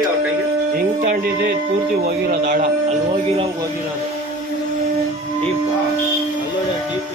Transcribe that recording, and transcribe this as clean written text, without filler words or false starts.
ನೋಡಿ ಅವ್ರ ಕೈಗೆ ಹಿಂಗ್ ತಗೊಂಡಿದ್ರೆ ಪೂರ್ತಿ ಹೋಗಿರೋದು ಆಳ ಅಲ್ಲಿ ಹೋಗಿರೋದು ಡೀಪ್ ಅಲ್ಲೋಡ ಡೀಪ್